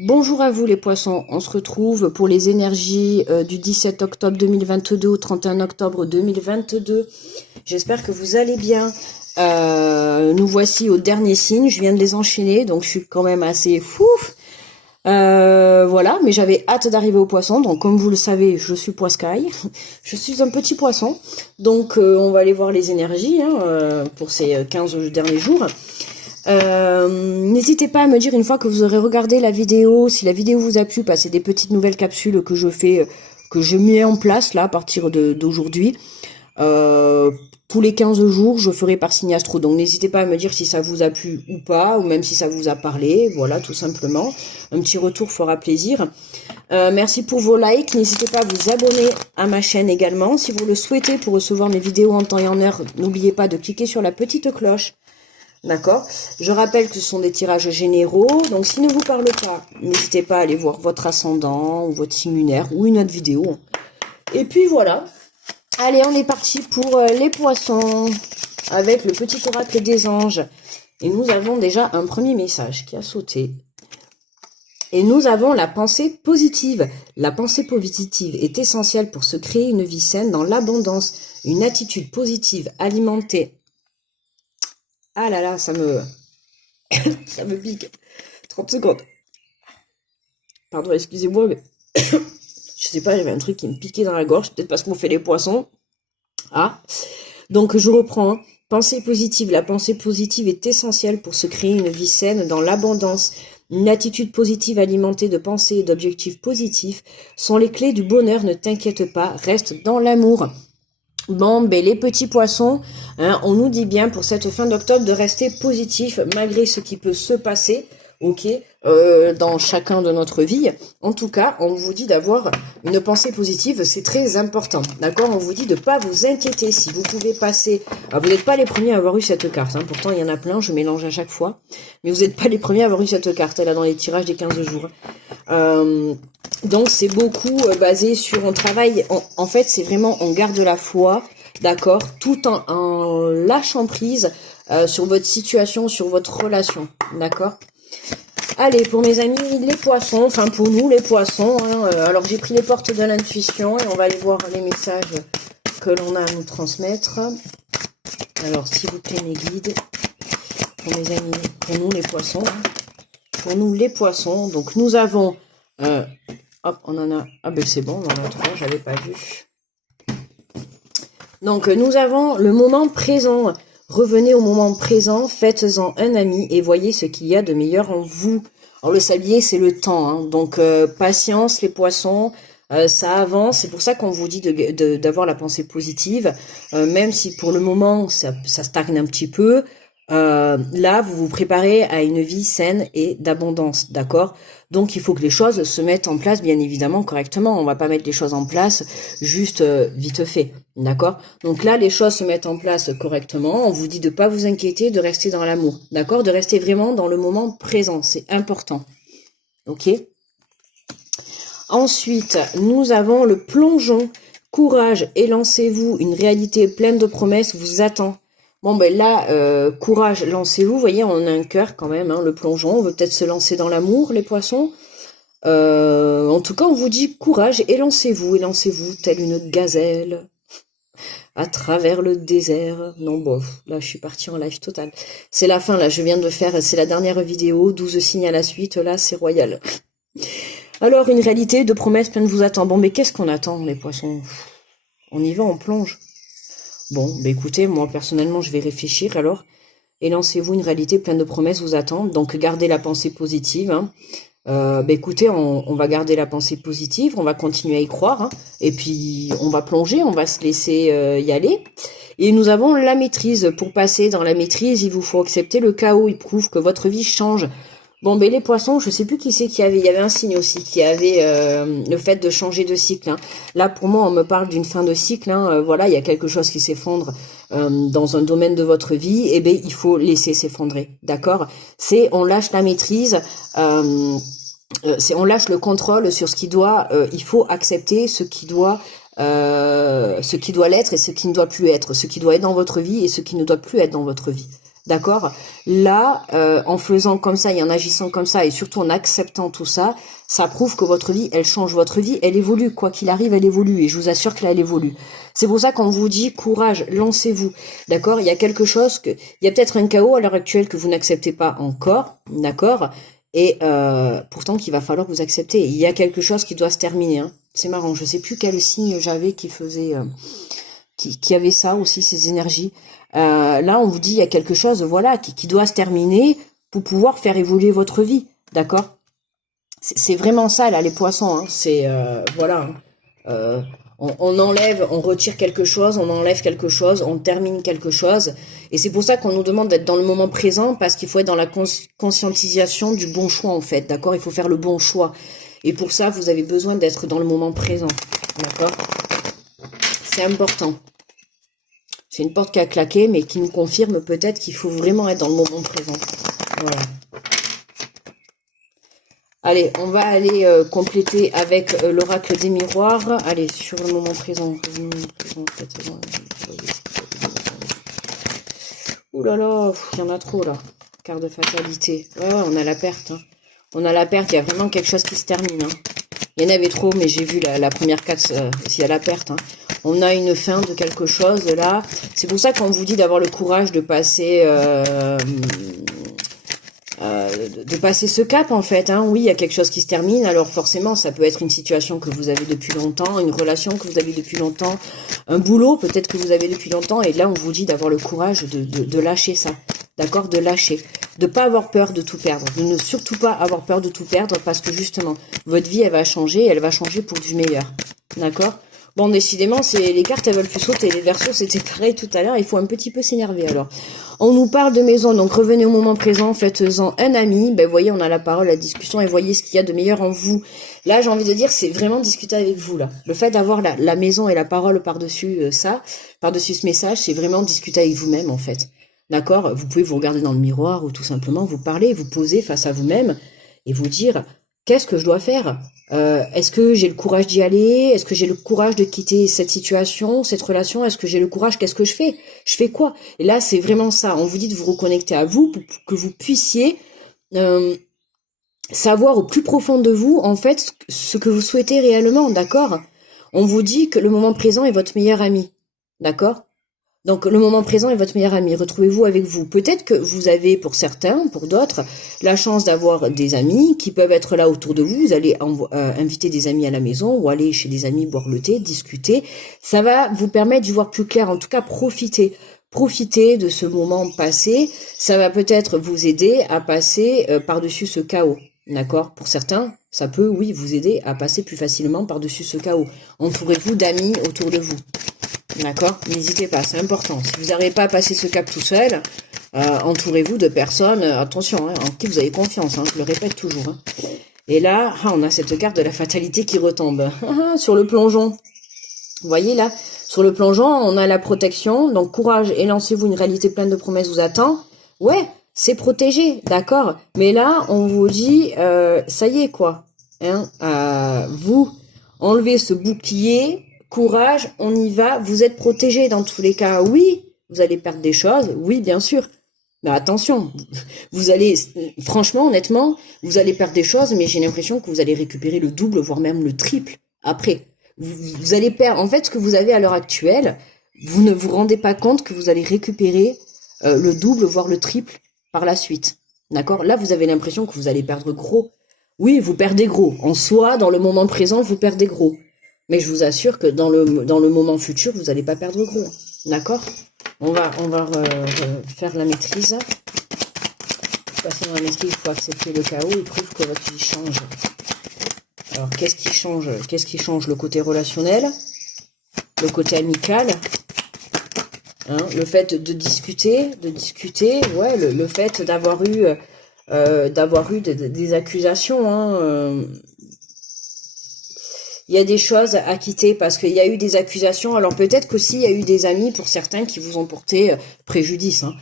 Bonjour à vous les poissons, on se retrouve pour les énergies du 17 octobre 2022 au 31 octobre 2022. J'espère que vous allez bien. Nous voici au dernier signe, je viens de les enchaîner, donc je suis quand même assez fou. Voilà, mais j'avais hâte d'arriver au poisson, donc comme vous le savez, je suis poiscaille. Je suis un petit poisson, donc on va aller voir les énergies pour ces 15 derniers jours. N'hésitez pas à me dire une fois que vous aurez regardé la vidéo, si la vidéo vous a plu, c'est des petites nouvelles capsules que je fais, que je mets en place là à partir d'aujourd'hui. Tous les 15 jours, je ferai par signe astro. Donc n'hésitez pas à me dire si ça vous a plu ou pas, ou même si ça vous a parlé. Voilà, tout simplement. Un petit retour fera plaisir. Merci pour vos likes. N'hésitez pas à vous abonner à ma chaîne également. Si vous le souhaitez pour recevoir mes vidéos en temps et en heure, n'oubliez pas de cliquer sur la petite cloche. D'accord. Je rappelle que ce sont des tirages généraux. Donc, s'il ne vous parle pas, n'hésitez pas à aller voir votre ascendant ou votre signe lunaire ou une autre vidéo. Et puis, voilà. Allez, on est parti pour les poissons avec le petit oracle des anges. Et nous avons déjà un premier message qui a sauté. Et nous avons la pensée positive. La pensée positive est essentielle pour se créer une vie saine dans l'abondance. Une attitude positive alimentée. Ah là là, ça me pique. 30 secondes. Pardon, excusez-moi, mais je sais pas, j'avais un truc qui me piquait dans la gorge, peut-être parce qu'on fait les poissons. Ah, donc je reprends. Pensée positive. La pensée positive est essentielle pour se créer une vie saine dans l'abondance. Une attitude positive alimentée de pensées et d'objectifs positifs sont les clés du bonheur. Ne t'inquiète pas, reste dans l'amour. Bon, ben les petits poissons, on nous dit bien pour cette fin d'octobre de rester positif malgré ce qui peut se passer, ok, dans chacun de notre vie. En tout cas, on vous dit d'avoir une pensée positive, c'est très important, d'accord. On vous dit de pas vous inquiéter si vous pouvez passer. Alors, vous n'êtes pas les premiers à avoir eu cette carte, pourtant il y en a plein, je mélange à chaque fois, mais vous n'êtes pas les premiers à avoir eu cette carte, là dans les tirages des 15 jours. Donc c'est beaucoup basé sur un travail, en fait c'est vraiment on garde la foi, d'accord, tout en lâchant prise sur votre situation, sur votre relation, d'accord. Allez, pour mes amis les poissons, enfin pour nous les poissons, alors j'ai pris les portes de l'intuition et on va aller voir les messages que l'on a à nous transmettre. Alors s'il vous plaît mes guides, pour mes amis, pour nous les poissons, pour nous les poissons, donc nous avons... hop, on en a... Ah ben c'est bon, on en a 3, j'avais pas vu. Donc nous avons le moment présent. Revenez au moment présent, faites-en un ami et voyez ce qu'il y a de meilleur en vous. Alors le sablier, c'est le temps. Donc patience les poissons, ça avance. C'est pour ça qu'on vous dit d'avoir la pensée positive. Même si pour le moment, ça stagne un petit peu. Là, vous vous préparez à une vie saine et d'abondance, d'accord? Donc, il faut que les choses se mettent en place, bien évidemment, correctement. On va pas mettre les choses en place juste vite fait, d'accord? Donc là, les choses se mettent en place correctement. On vous dit de pas vous inquiéter, de rester dans l'amour, d'accord? De rester vraiment dans le moment présent, c'est important, ok? Ensuite, nous avons le plongeon. Courage, élancez-vous, une réalité pleine de promesses vous attend. Bon ben là, courage, lancez-vous, vous voyez, on a un cœur quand même, le plongeon, on veut peut-être se lancer dans l'amour, les poissons. En tout cas, on vous dit courage, élancez-vous, telle une gazelle, à travers le désert. Non, bon, là, je suis partie en live total. C'est la fin, là, je viens de faire, c'est la dernière vidéo, 12 signes à la suite, là, c'est royal. Alors, une réalité de promesses pleine vous attend. Bon, mais qu'est-ce qu'on attend, les poissons? On y va, on plonge. Bon, bah écoutez, moi personnellement, je vais réfléchir alors. Et lancez-vous, une réalité pleine de promesses vous attend. Donc, gardez la pensée positive. Bah écoutez, on va garder la pensée positive, on va continuer à y croire. Et puis, on va plonger, on va se laisser y aller. Et nous avons la maîtrise. Pour passer dans la maîtrise, il vous faut accepter le chaos. Il prouve que votre vie change. Bon, ben les poissons, je sais plus qui c'est qui avait. Il y avait un signe aussi qui avait le fait de changer de cycle. Là, pour moi, on me parle d'une fin de cycle. Voilà, il y a quelque chose qui s'effondre dans un domaine de votre vie. Et ben, il faut laisser s'effondrer, d'accord? C'est on lâche la maîtrise. C'est on lâche le contrôle sur ce qui doit. Il faut accepter ce qui doit l'être et ce qui ne doit plus être, ce qui doit être dans votre vie et ce qui ne doit plus être dans votre vie. D'accord? Là, en faisant comme ça et en agissant comme ça et surtout en acceptant tout ça, ça prouve que votre vie, elle change. Votre vie, elle évolue. Quoi qu'il arrive, elle évolue. Et je vous assure que là, elle évolue. C'est pour ça qu'on vous dit courage, lancez-vous. D'accord? Il y a quelque chose il y a peut-être un chaos à l'heure actuelle que vous n'acceptez pas encore. D'accord? Et pourtant qu'il va falloir que vous acceptez. Il y a quelque chose qui doit se terminer. Hein. C'est marrant. Je sais plus quel signe j'avais qui faisait, qui avait ça aussi, ces énergies. Là, on vous dit il y a quelque chose, voilà, qui doit se terminer pour pouvoir faire évoluer votre vie, d'accord? C'est vraiment ça là, les poissons. Hein. C'est voilà. Hein. On enlève, on retire quelque chose, on enlève quelque chose, on termine quelque chose, et c'est pour ça qu'on nous demande d'être dans le moment présent parce qu'il faut être dans la conscientisation du bon choix en fait, d'accord? Il faut faire le bon choix, et pour ça, vous avez besoin d'être dans le moment présent, d'accord? C'est important. C'est une porte qui a claqué, mais qui nous confirme peut-être qu'il faut vraiment être dans le moment présent. Voilà. Allez, on va aller compléter avec l'oracle des miroirs. Allez, sur le moment présent. Ouh là là, il y en a trop là. Carte de fatalité. Ouais, on a la perte. Hein. On a la perte, il y a vraiment quelque chose qui se termine. Hein. Il y en avait trop, mais j'ai vu la première carte, s'il y a la perte. Hein. On a une fin de quelque chose là. C'est pour ça qu'on vous dit d'avoir le courage de passer ce cap en fait. Hein. Oui, il y a quelque chose qui se termine. Alors forcément, ça peut être une situation que vous avez depuis longtemps, une relation que vous avez depuis longtemps, un boulot peut-être que vous avez depuis longtemps. Et là, on vous dit d'avoir le courage de lâcher ça. D'accord? De lâcher. De pas avoir peur de tout perdre. De ne surtout pas avoir peur de tout perdre parce que justement, votre vie, elle va changer pour du meilleur. D'accord? Bon, décidément, les cartes, elles veulent plus sauter. Les Verseaux, c'était pareil tout à l'heure. Il faut un petit peu s'énerver, alors. On nous parle de maison, donc revenez au moment présent, faites-en un ami. Ben, voyez, on a la parole, la discussion, et voyez ce qu'il y a de meilleur en vous. Là, j'ai envie de dire, c'est vraiment discuter avec vous, là. Le fait d'avoir la maison et la parole par-dessus par-dessus ce message, c'est vraiment discuter avec vous-même, en fait. D'accord? Vous pouvez vous regarder dans le miroir, ou tout simplement vous parler, vous poser face à vous-même, et vous dire, qu'est-ce que je dois faire? Est-ce que j'ai le courage d'y aller? Est-ce que j'ai le courage de quitter cette situation, cette relation? Est-ce que j'ai le courage? Qu'est-ce que je fais? Je fais quoi? Et là, c'est vraiment ça. On vous dit de vous reconnecter à vous pour que vous puissiez savoir au plus profond de vous, en fait, ce que vous souhaitez réellement, d'accord? On vous dit que le moment présent est votre meilleur ami, d'accord? Donc, le moment présent est votre meilleur ami. Retrouvez-vous avec vous. Peut-être que vous avez, pour certains, pour d'autres, la chance d'avoir des amis qui peuvent être là autour de vous. Vous allez inviter des amis à la maison ou aller chez des amis boire le thé, discuter. Ça va vous permettre d'y voir plus clair. En tout cas, profitez. Profitez de ce moment passé. Ça va peut-être vous aider à passer par-dessus ce chaos. D'accord? Pour certains, ça peut, oui, vous aider à passer plus facilement par-dessus ce chaos. Entourez-vous d'amis autour de vous. D'accord? N'hésitez pas, c'est important. Si vous n'arrivez pas à passer ce cap tout seul, entourez-vous de personnes, attention, hein, en qui vous avez confiance, hein, je le répète toujours. Hein. Et là, on a cette carte de la fatalité qui retombe. Sur le plongeon. Vous voyez là, sur le plongeon, on a la protection. Donc courage et lancez-vous, une réalité pleine de promesses vous attend. Ouais, c'est protégé, d'accord. Mais là, on vous dit, ça y est quoi. Hein, vous enlevez ce bouclier. Courage, on y va, vous êtes protégé dans tous les cas. Oui, vous allez perdre des choses, oui, bien sûr. Mais attention, vous allez, franchement, honnêtement, vous allez perdre des choses, mais j'ai l'impression que vous allez récupérer le double, voire même le triple après. Vous allez perdre, en fait, ce que vous avez à l'heure actuelle, vous ne vous rendez pas compte que vous allez récupérer le double, voire le triple par la suite. D'accord? Là, vous avez l'impression que vous allez perdre gros. Oui, vous perdez gros. En soi, dans le moment présent, vous perdez gros. Mais je vous assure que dans le moment futur, vous n'allez pas perdre gros. D'accord? On va faire la maîtrise. Passer dans la maîtrise, il faut accepter le chaos. Il prouve que votre vie change. Alors, qu'est-ce qui change? Qu'est-ce qui change? Le côté relationnel, le côté amical, hein, le fait de discuter, ouais, le fait d'avoir eu des accusations, hein, il y a des choses à quitter parce qu'il y a eu des accusations. Alors peut-être qu'aussi il y a eu des amis pour certains qui vous ont porté préjudice. Hein.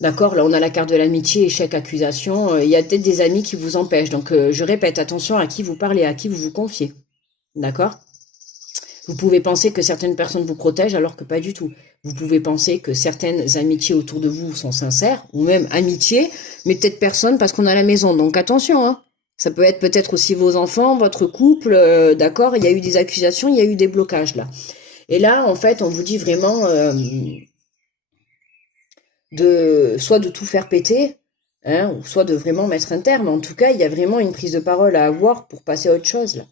D'accord, là on a la carte de l'amitié, échec, accusation. Il y a peut-être des amis qui vous empêchent. Donc je répète, attention à qui vous parlez, à qui vous vous confiez. D'accord? Vous pouvez penser que certaines personnes vous protègent alors que pas du tout. Vous pouvez penser que certaines amitiés autour de vous sont sincères, ou même amitiés, mais peut-être personne parce qu'on a la maison. Donc attention, hein. Ça peut être peut-être aussi vos enfants, votre couple, d'accord, il y a eu des accusations, il y a eu des blocages là. Et là, en fait, on vous dit vraiment soit de tout faire péter, hein, ou soit de vraiment mettre un terme. En tout cas, il y a vraiment une prise de parole à avoir pour passer à autre chose là.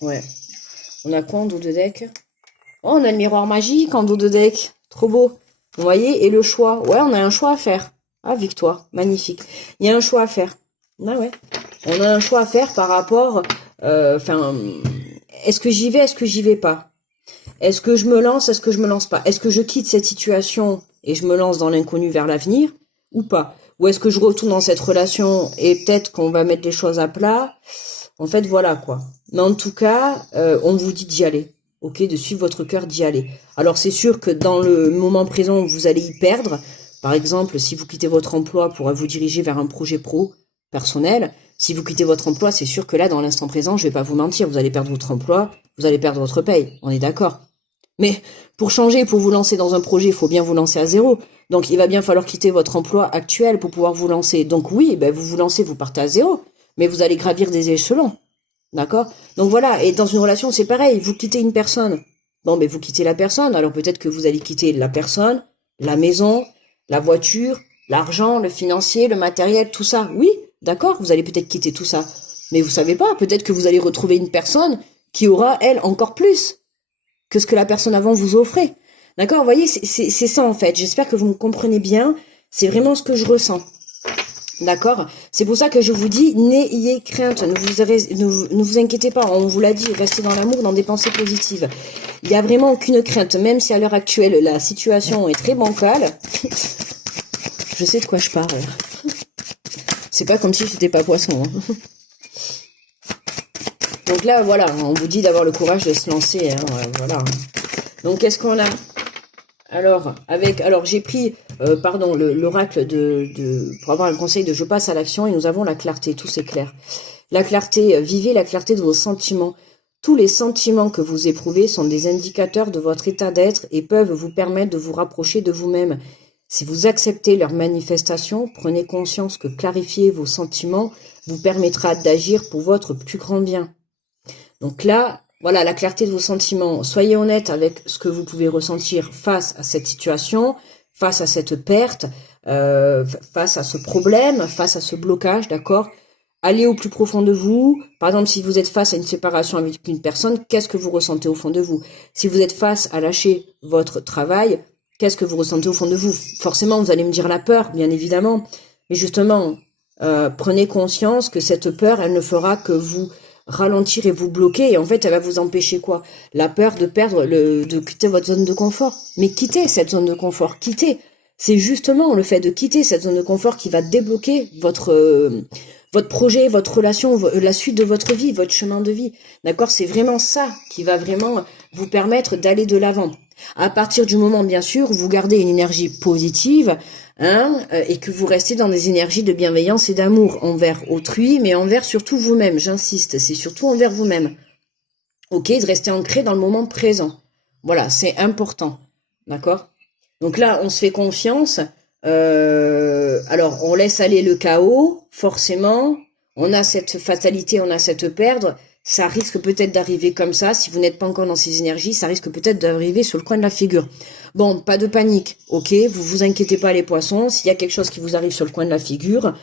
Ouais. On a quoi en dos de deck? Oh, on a le miroir magique en dos de deck. Trop beau. Vous voyez? Et le choix. Ouais, on a un choix à faire. Ah, victoire. Magnifique. Il y a un choix à faire. Ah ouais. On a un choix à faire par rapport... est-ce que j'y vais? Est-ce que j'y vais pas? Est-ce que je me lance? Est-ce que je me lance pas? Est-ce que je quitte cette situation et je me lance dans l'inconnu vers l'avenir? Ou pas? Ou est-ce que je retourne dans cette relation et peut-être qu'on va mettre les choses à plat? En fait, voilà quoi. Mais en tout cas, on vous dit d'y aller. Ok, de suivre votre cœur, d'y aller. Alors c'est sûr que dans le moment présent, vous allez y perdre. Par exemple, si vous quittez votre emploi pour vous diriger vers un projet pro personnel, si vous quittez votre emploi, c'est sûr que là, dans l'instant présent, je vais pas vous mentir, vous allez perdre votre emploi, vous allez perdre votre paye. On est d'accord. Mais pour changer, pour vous lancer dans un projet, il faut bien vous lancer à zéro. Donc il va bien falloir quitter votre emploi actuel pour pouvoir vous lancer. Donc oui, ben, vous vous lancez, vous partez à zéro. Mais vous allez gravir des échelons. D'accord? Donc voilà, et dans une relation, c'est pareil, vous quittez une personne. Bon, mais vous quittez la personne, alors peut-être que vous allez quitter la personne, la maison, la voiture, l'argent, le financier, le matériel, tout ça. Oui, d'accord, vous allez peut-être quitter tout ça. Mais vous savez pas, peut-être que vous allez retrouver une personne qui aura, elle, encore plus que ce que la personne avant vous offrait. D'accord? Vous voyez, c'est ça en fait. J'espère que vous me comprenez bien. C'est vraiment ce que je ressens. D'accord? C'est pour ça que je vous dis, n'ayez crainte, ne vous inquiétez pas, on vous l'a dit, restez dans l'amour, dans des pensées positives. Il n'y a vraiment aucune crainte, même si à l'heure actuelle, la situation est très bancale. Je sais de quoi je parle. C'est pas comme si j'étais pas poisson. Hein. Donc là, voilà, on vous dit d'avoir le courage de se lancer. Hein, voilà. Donc, qu'est-ce qu'on a? Alors, j'ai pris, l'oracle pour avoir un conseil de je passe à l'action et nous avons la clarté, tout c'est clair. La clarté, vivez la clarté de vos sentiments. Tous les sentiments que vous éprouvez sont des indicateurs de votre état d'être et peuvent vous permettre de vous rapprocher de vous-même. Si vous acceptez leur manifestation, prenez conscience que clarifier vos sentiments vous permettra d'agir pour votre plus grand bien. Donc là, voilà, la clarté de vos sentiments. Soyez honnête avec ce que vous pouvez ressentir face à cette situation, face à cette perte, face à ce problème, face à ce blocage, d'accord? Allez au plus profond de vous. Par exemple, si vous êtes face à une séparation avec une personne, qu'est-ce que vous ressentez au fond de vous? Si vous êtes face à lâcher votre travail, qu'est-ce que vous ressentez au fond de vous? Forcément, vous allez me dire la peur, bien évidemment. Mais justement, prenez conscience que cette peur, elle ne fera que vous ralentir et vous bloquer, et en fait elle va vous empêcher quoi? La peur de perdre de quitter votre zone de confort. Mais quittez cette zone de confort, quittez. C'est justement le fait de quitter cette zone de confort qui va débloquer votre projet, votre relation, la suite de votre vie, votre chemin de vie. D'accord? C'est vraiment ça qui va vraiment vous permettre d'aller de l'avant. À partir du moment, bien sûr, où vous gardez une énergie positive, hein, et que vous restez dans des énergies de bienveillance et d'amour envers autrui, mais envers surtout vous-même, j'insiste, c'est surtout envers vous-même. Ok, de rester ancré dans le moment présent. Voilà, c'est important. D'accord? Donc là, on se fait confiance. Alors, on laisse aller le chaos, forcément. On a cette fatalité, on a cette perdre. Ça risque peut-être d'arriver comme ça. Si vous n'êtes pas encore dans ces énergies, ça risque peut-être d'arriver sur le coin de la figure. Bon, pas de panique, ok? Vous vous inquiétez pas les poissons. S'il y a quelque chose qui vous arrive sur le coin de la figure,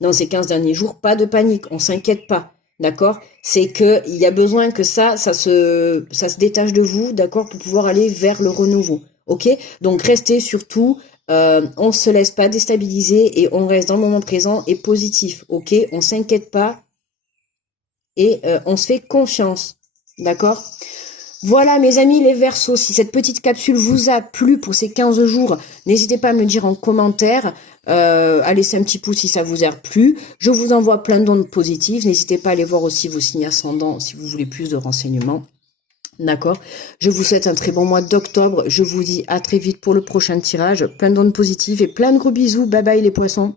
dans ces 15 derniers jours, pas de panique. On s'inquiète pas, d'accord? C'est que il y a besoin que ça se détache de vous, d'accord? Pour pouvoir aller vers le renouveau, ok? Donc, restez surtout... on se laisse pas déstabiliser et on reste dans le moment présent et positif, ok? On s'inquiète pas et on se fait confiance, d'accord? Voilà mes amis les Verseaux, si cette petite capsule vous a plu pour ces 15 jours, n'hésitez pas à me le dire en commentaire, à laisser un petit pouce si ça vous a plu. Je vous envoie plein d'ondes positives, n'hésitez pas à aller voir aussi vos signes ascendants si vous voulez plus de renseignements. D'accord? Je vous souhaite un très bon mois d'octobre. Je vous dis à très vite pour le prochain tirage. Plein d'ondes positives et plein de gros bisous. Bye bye les poissons.